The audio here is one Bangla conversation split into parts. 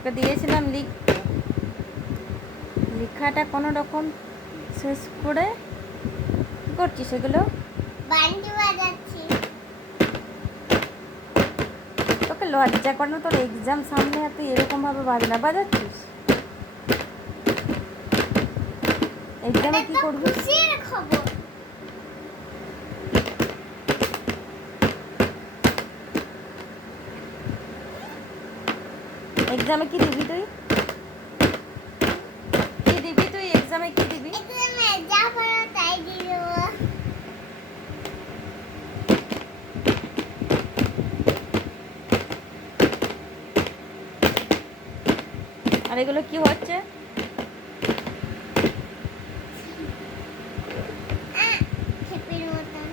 ওকে দিয়েছিলাম লিখতে, লেখাটা কোনো রকম শেষ করে কি করছিস সেগুলো? বান্টি বাজাচ্ছি। তোকে লজ্জা করে না? তোর এক্সাম সামনে আর তুই এরকমভাবে বাজনা বাজাচ্ছিস? এক্সামে কি করবি? খুশির খবর। এক্সামে কি দিবি তুই? কি দিবি তুই এক্সামে? কি দিবি? এক্সামে যা পড়ো তাই দিয়ে দেবো। আর এগুলো কি হচ্ছে? খেপির মতন।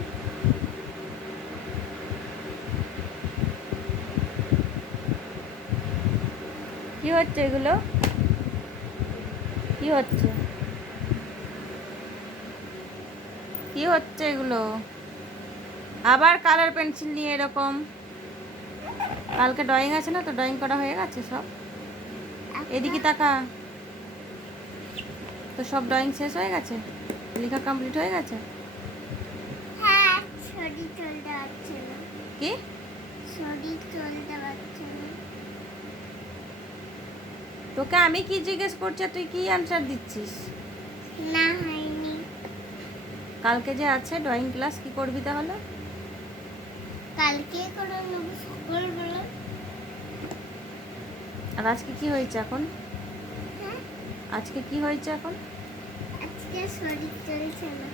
কি হচ্ছে এগুলো? কি হচ্ছে? কি হচ্ছে এগুলো? আবার কালার পেন্সিল নিয়ে এরকম? কালকে ড্রয়িং আছে না? তো ড্রয়িং করা হয়ে গেছে সব? এদিকে তাকা। তো সব ড্রয়িং শেষ হয়ে গেছে? লেখা কমপ্লিট হয়ে গেছে? হ্যাঁ, শরীর চলতে পারছে না। কি? শরীর চলতে পারছে না। তোকে আমি কি জিজ্ঞেস করছি আর তুই কি অ্যান্সার দিচ্ছিস? না হয়নি। কালকে যে আছে ড্রয়িং ক্লাস, কি করবি তাহলে? কালকে করে নেবো সকালবেলা। আর আজকে কি হয়েছে এখন? হ্যাঁ, আজকে কি হয়েছে এখন? আজকে শরীর চলছে না।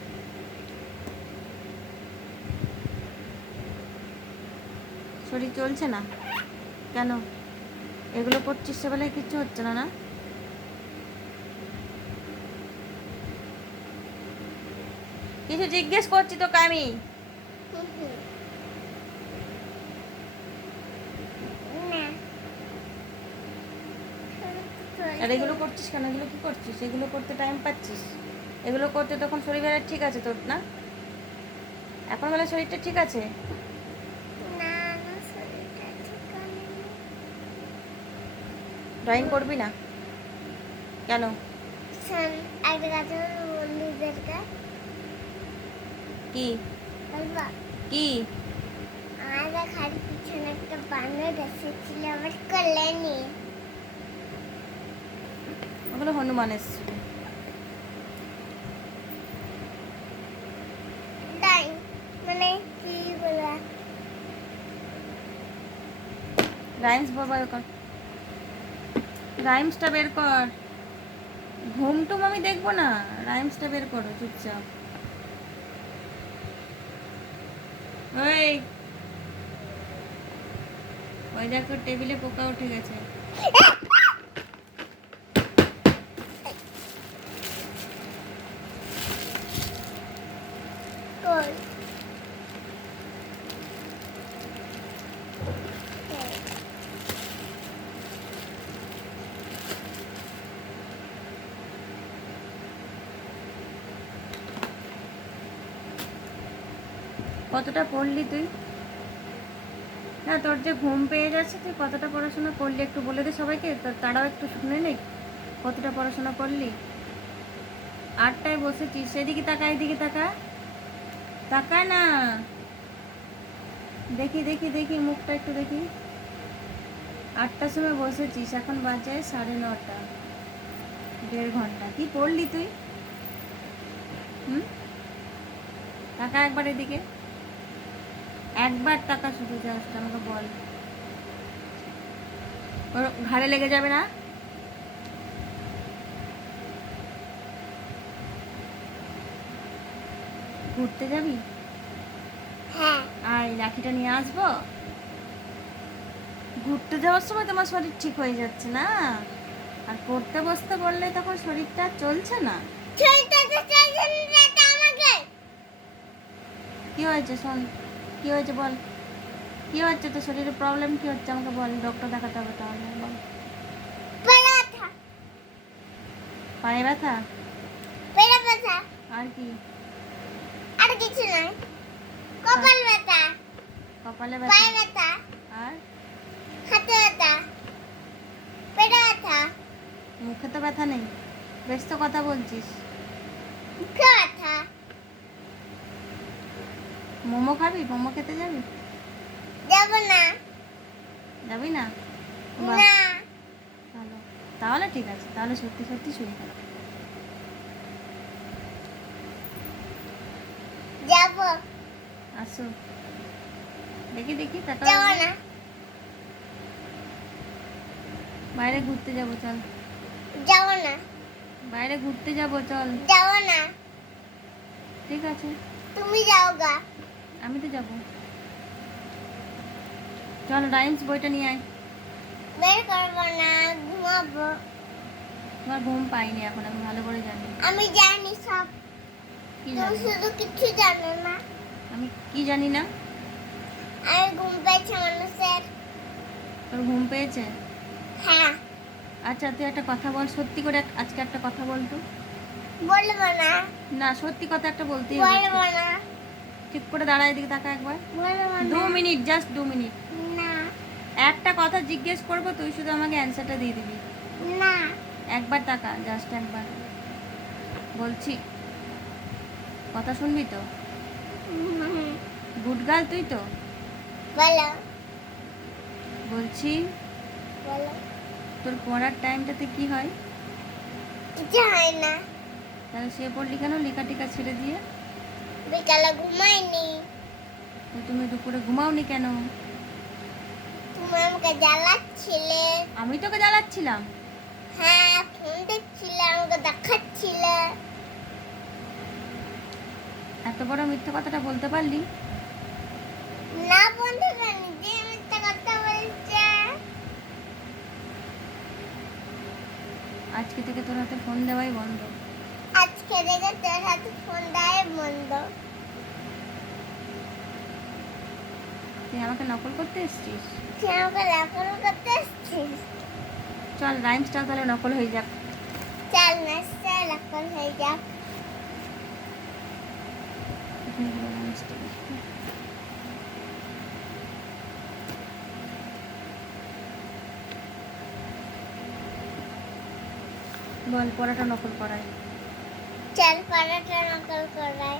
শরীর চলছে না কেন? এগুলো করছিস সেবেলায় কিচ্ছু হচ্ছে না না? কিছু জিজ্ঞেস করছি তোকে আমি। না, আর এগুলো করছিস কেন? এগুলো কি করছিস? এগুলো করতে টাইম পাচ্ছিস? এগুলো করতে তখন শরীর বেলা ঠিক আছে তোর না? এখন বেলা শরীরটা ঠিক আছে? না, না, শরীরটা ঠিক নেই। ড্রয়িং করবি না কেন? শোন, একটা কথা বলবো বন্ধুদেরকে। কি? বলবো, কি? আমাদের খালি পিছনে একটা বানর এসেছিল, আবার কোলে নিয়ে। ওগুলো হনুমান এসেছিল। তাই মানে কি বলে? রাইমস বাবা কর, রাইমসটা বের কর। ঘুমটুম আমি দেখবো না, রাইমসটা বের করো চুপচাপ। ওই ওই দেখো টেবিলে পোকা উঠে গেছে। কই? কতটা পড়লি তুই? না তোর যে ঘুম পেয়ে যাচ্ছে, তুই কতটা পড়াশোনা করলি একটু বলে দে সবাইকে, তারাও একটু শুনে নেই কতটা পড়াশোনা করলি। 8টায় বসেছিস, সেদিকে তাকা, এদিকে তাকা, তাকা না। দেখি দেখি দেখি মুখটা একটু দেখি। 8টার সময় বসেছিস, এখন বাজে 9:30। 1.5 ঘন্টা কি পড়লি তুই? হুম, তাকা একবার এদিকে, একবার টাকা শুধু জাস্ট আমাকে বল। ওর ঘাড়ে লেগে যাবে না? ঘুরতে যাবি? হ্যাঁ, আর এই লাঠিটা নিয়ে আসবো? ঘুরতে যাওয়ার সময় তোমার শরীর ঠিক হয়ে যাচ্ছে না, আর পড়তে বসতে বললে তখন শরীরটা চলছে না। আমাকে কি হয়েছে শোন, কি হয়েছে বল, কি হচ্ছে তোর শরীরে? প্রবলেম কি হচ্ছে আমাকে বল, ডক্টর দেখাতে হবে তাহলে বল। ব্যথা, পায়ে ব্যথা? পেটে ব্যথা, আর কি? আর কিছু নয়। কপাল ব্যথা, কপালে পায়ে ব্যথা? ব্যথা, আর হাতে ব্যথা, পেটে মুখে তো ব্যথা নেই, বেশ তো কথা বলছিস। কথা মোমো খাবি? মোমো খেতে যাবি? যাব না। যাবি না? বাহ, না ভালো। তাহলে ঠিক আছে, তাহলে সত্যি সত্যি শরীর খারাপ। যাব। আসো, দেখি দেখি টাকা। যাব না। বাইরে ঘুরতে যাবো, চল। যাব না। বাইরে ঘুরতে যাবো, চল। যাব না। ঠিক আছে, তুমি যাও গা। আমি তো যাবো। চল, রাইমস বইটা নিয়ে আয়। বের করবো না, ঘুমাবো। তোমার ঘুম পাইনি এখন, আমি ভালো করে জানি। আমি জানি সব, কি তুমি জানি? শুধু কিছু জানো না। আমি কি জানি না? আমি ঘুম পেয়েছে মানুষের। তোর ঘুম পেয়েছে? হ্যাঁ। আচ্ছা, তুই একটা কথা বল, সত্যি করে আজকে একটা কথা বল তো। বলবো না। না, সত্যি কথা একটা বলতেই হবে বলবো আজকে। না। ঠিক করে দাঁড়ায়, এদিকে তাকা একবার। বলবো না। 2 মিনিট, জাস্ট 2 মিনিট। না। একটা কথা জিজ্ঞেস করবো, তুই শুধু আমাকে অ্যান্সারটা দিয়ে দিবি। না। একবার তাকা, জাস্ট একবার বলছি। কথা শুনবি তো? হুম। গুড গার্ল তুই তো? বলো। বলছি, বলো। তোর পড়ার টাইমটাতে কি হয়? কিছু হয় না। তাহলে সে পড়লি কেন লেখা টেখা ছেড়ে দিয়ে? বিকালে ঘুমাইনি। তো তুমি দুপুরে ঘুমাওনি কেন? তুমি আমাকে জ্বালাচ্ছিলে। আমি তোকে জ্বালাচ্ছিলাম? হ্যাঁ, ফোন দেখছিলে, আমাকে দেখাচ্ছিলে। এত বড় মিথ্যা কথাটা বলতে পারলি? না বন্ধুরা, নিজে মিথ্যা কথা বলছে। আজকে থেকে তোর হাতে ফোন দেওয়াই বন্ধ। আজকে দেখে তোর হাতে ফোন দেয় বন্ধ। তুই আমাকে নকল করতে এসেছিস? তুই আমাকে নকল করতে এসছিস। চল, রাইমসটাও তাহলে নকল হয়ে যাক। চল না, চল নকল হয়ে যাক। এখানে গেলে রাইমসটা লিখতে। বল, পড়াটা নকল করায়। চল পড়াটা নকল করাই।